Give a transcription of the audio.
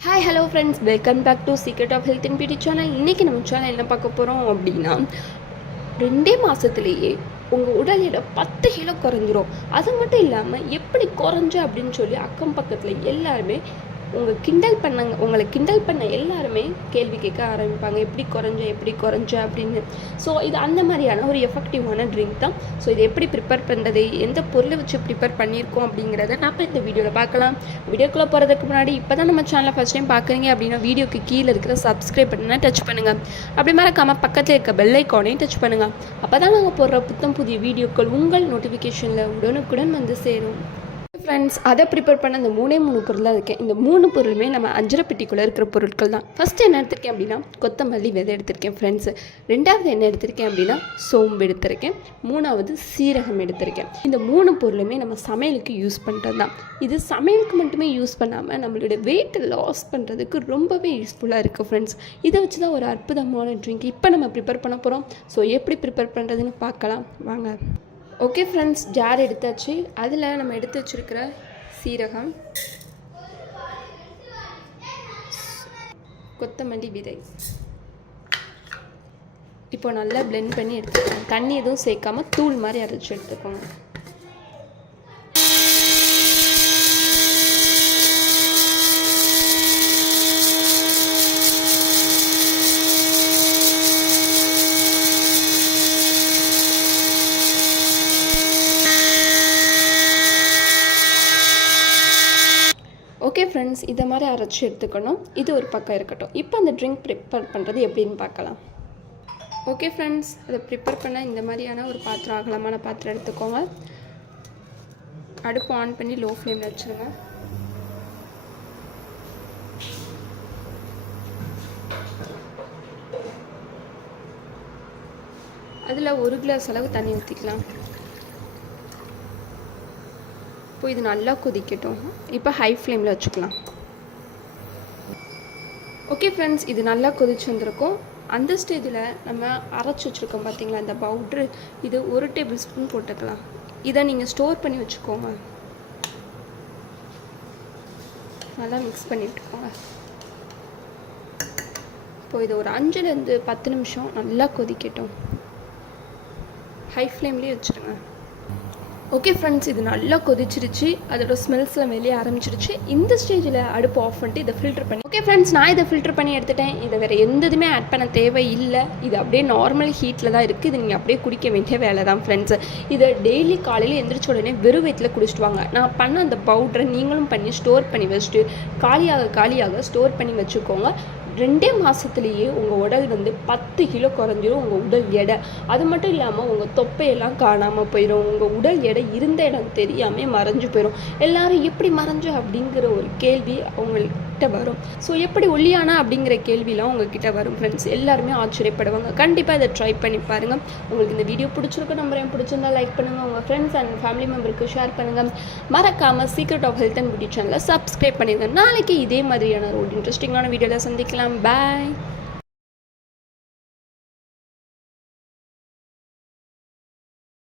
Hi hello friends welcome back to secret of health and beauty channel இன்றைக்கி நம்ம channel என்ன பார்க்க போகிறோம் அப்படின்னா ரெண்டே மாதத்துலேயே உங்கள் உடல் எடை பத்து கிலோ குறைஞ்சிரும். அது மட்டும் இல்லாமல் எப்படி குறைஞ்ச அப்படின்னு சொல்லி அக்கம் பக்கத்தில் எல்லாருமே உங்கள் கிண்டல் பண்ணங்க உங்களை கிண்டல் பண்ண எல்லாருமே கேள்வி கேட்க ஆரம்பிப்பாங்க. எப்படி குறைஞ்ச எப்படி குறைஞ்ச அப்படின்னு. ஸோ இது அந்த மாதிரியான ஒரு எஃபெக்டிவான ட்ரிங்க் தான். ஸோ இது எப்படி ப்ரிப்பேர் பண்ணுறது எந்த பொருளை வச்சு ப்ரிப்பேர் பண்ணியிருக்கோம் அப்படிங்கிறத நான் இப்போ இந்த வீடியோவில் பார்க்கலாம். வீடியோக்குள்ளே போகிறதுக்கு முன்னாடி இப்போ தான் நம்ம சேனலை ஃபஸ்ட் டைம் பார்க்குறீங்க அப்படின்னா வீடியோக்கு கீழே இருக்கிற சப்ஸ்கிரைப் பட்டனை டச் பண்ணுங்கள் அப்படி மறக்காமல் பக்கத்தில் இருக்க பெல் ஐக்கானையும் டச் பண்ணுங்கள் அப்போ தான் நாங்கள் போடுற புத்தம் புதிய வீடியோக்கள் உங்கள் நோட்டிஃபிகேஷனில் உடனுக்குடன் வந்து சேரும். ஃப்ரெண்ட்ஸ் அதை ப்ரிப்பேர் பண்ண இந்த மூணே மூணு பொருள் தான் இருக்கேன். இந்த மூணு பொருளுமே நம்ம அஞ்சரை பெட்டிக்குள்ளே இருக்கிற பொருட்கள் தான். ஃபஸ்ட்டு என்ன எடுத்திருக்கேன் அப்படின்னா கொத்தமல்லி விதை எடுத்திருக்கேன் ஃப்ரெண்ட்ஸ் ரெண்டாவது என்ன எடுத்திருக்கேன் அப்படின்னா சோம்பு எடுத்திருக்கேன். மூணாவது சீரகம் எடுத்திருக்கேன். இந்த மூணு பொருளுமே நம்ம சமையலுக்கு யூஸ் பண்ணுறது தான். இது சமையலுக்கு மட்டுமே யூஸ் பண்ணாமல் நம்மளுடைய வெயிட்டை லாஸ் பண்ணுறதுக்கு ரொம்பவே யூஸ்ஃபுல்லாக இருக்குது ஃப்ரெண்ட்ஸ் இதை வச்சு தான் ஒரு அற்புதமான ட்ரிங்க் இப்போ நம்ம ப்ரிப்பேர் பண்ண போகிறோம் ஸோ எப்படி ப்ரிப்பேர் பண்ணுறதுன்னு பார்க்கலாம். வாங்க. ஓகே ஃப்ரெண்ட்ஸ் ஜார் எடுத்தாச்சு. அதில் நம்ம எடுத்து வச்சுருக்கிற சீரகம் கொத்தமல்லி விதை. இப்போ நல்லா பிளெண்ட் பண்ணி எடுத்துக்கோங்க. தண்ணி எதுவும் சேர்க்காம தூள் மாதிரி அரைச்சி எடுத்துக்கோங்க. ஓகே ஃப்ரெண்ட்ஸ் இதை மாதிரி அரைச்சி எடுத்துக்கணும். இது ஒரு பக்கம் இருக்கட்டும். இப்போ அந்த ட்ரிங்க் ப்ரிப்பேர் பண்ணுறது எப்படின்னு பார்க்கலாம். ஓகே ஃப்ரெண்ட்ஸ் அதை ப்ரிப்பேர் பண்ண இந்த மாதிரியான ஒரு பாத்திரம் அகலமான பாத்திரம் எடுத்துக்கோங்க. அடுப்பு ஆன் பண்ணி லோ ஃப்ளேமில் வச்சுருங்க. அதில் ஒரு கிளாஸ் அளவு தண்ணி ஊற்றிக்கலாம் இப்போ இது நல்லா கொதிக்கட்டும். இப்போ ஹை ஃப்ளேமில் வச்சுக்கலாம். ஓகே ஃப்ரெண்ட்ஸ் இது நல்லா கொதிச்சு வந்திருக்கும். அந்த ஸ்டேஜில் நம்ம அரைச்சி வச்சுருக்கோம் பார்த்தீங்களா இந்த பவுட்ரு இது ஒரு டேபிள் ஸ்பூன் போட்டுக்கலாம். இதை நீங்கள் ஸ்டோர் பண்ணி வச்சுக்கோங்க. நல்லா மிக்ஸ் பண்ணி விட்டுக்கோங்க. இப்போ இது ஒரு அஞ்சுலேருந்து பத்து நிமிஷம் நல்லா கொதிக்கட்டும். ஹை ஃப்ளேம்லேயே வச்சுருங்க ஓகே ஃப்ரெண்ட்ஸ் இது நல்லா கொதிச்சிருச்சு. அதோட ஸ்மெல்ஸ்லாம் வெளியே ஆரம்பிச்சிருச்சு. இந்த ஸ்டேஜில் அடுப்பு ஆஃப் பண்ணிட்டு இதை ஃபில்டர் பண்ணி ஓகே ஃப்ரெண்ட்ஸ் நான் இதை ஃபில்டர் பண்ணி எடுத்துட்டேன். இதை வேறு எந்த இதுவுமே ஆட் பண்ண தேவை இல்லை இது அப்படியே நார்மல் ஹீட்டில் தான் இருக்குது இது நீங்கள் அப்படியே குடிக்க வேண்டிய வேலை தான் ஃப்ரெண்ட்ஸ் இதை டெய்லி காலையில் எந்திரிச்ச உடனே வெறும் வயிற்றில் குடிச்சிட்டு வாங்க. நான் பண்ண அந்த பவுடரை நீங்களும் பண்ணி ஸ்டோர் பண்ணி வச்சுட்டு காலியாக காலியாக ஸ்டோர் பண்ணி வச்சுக்கோங்க. ரெண்டே மாதத்துலேயே உங்கள் உடல் வந்து பத்து கிலோ குறைஞ்சிரும் உங்கள் உடல் எடை. அது மட்டும் இல்லாமல் உங்கள் தொப்பையெல்லாம் காணாமல் போயிடும் உங்கள் உடல் எடை இருந்த இடம் தெரியாமல் மறைஞ்சு போயிடும் எல்லாரும் எப்படி மறைஞ்சு அப்படிங்கிற ஒரு கேள்வி அவங்களுக்கு கிட்ட வரும். ஸோ எப்படி ஒல்லியானா அப்படிங்கிற கேள்விலாம் உங்ககிட்ட வரும் ஃப்ரெண்ட்ஸ் எல்லாருமே ஆச்சரியப்படுவாங்க. கண்டிப்பாக இதை ட்ரை பண்ணி பாருங்கள் உங்களுக்கு இந்த வீடியோ பிடிச்சிருக்கும் நம்புறேன் பிடிச்சிருந்தா லைக் பண்ணுங்கள் உங்கள் ஃப்ரெண்ட்ஸ் அண்ட் ஃபேமிலி மெம்பருக்கு ஷேர் பண்ணுங்கள் மறக்காமல் secret of health and beauty சேனலை சப்ஸ்கிரைப் பண்ணிடுங்க நாளைக்கு இதே மாதிரியான ஒரு இன்ட்ரெஸ்டிங்கான வீடியோவில் சந்திக்கலாம். பாய்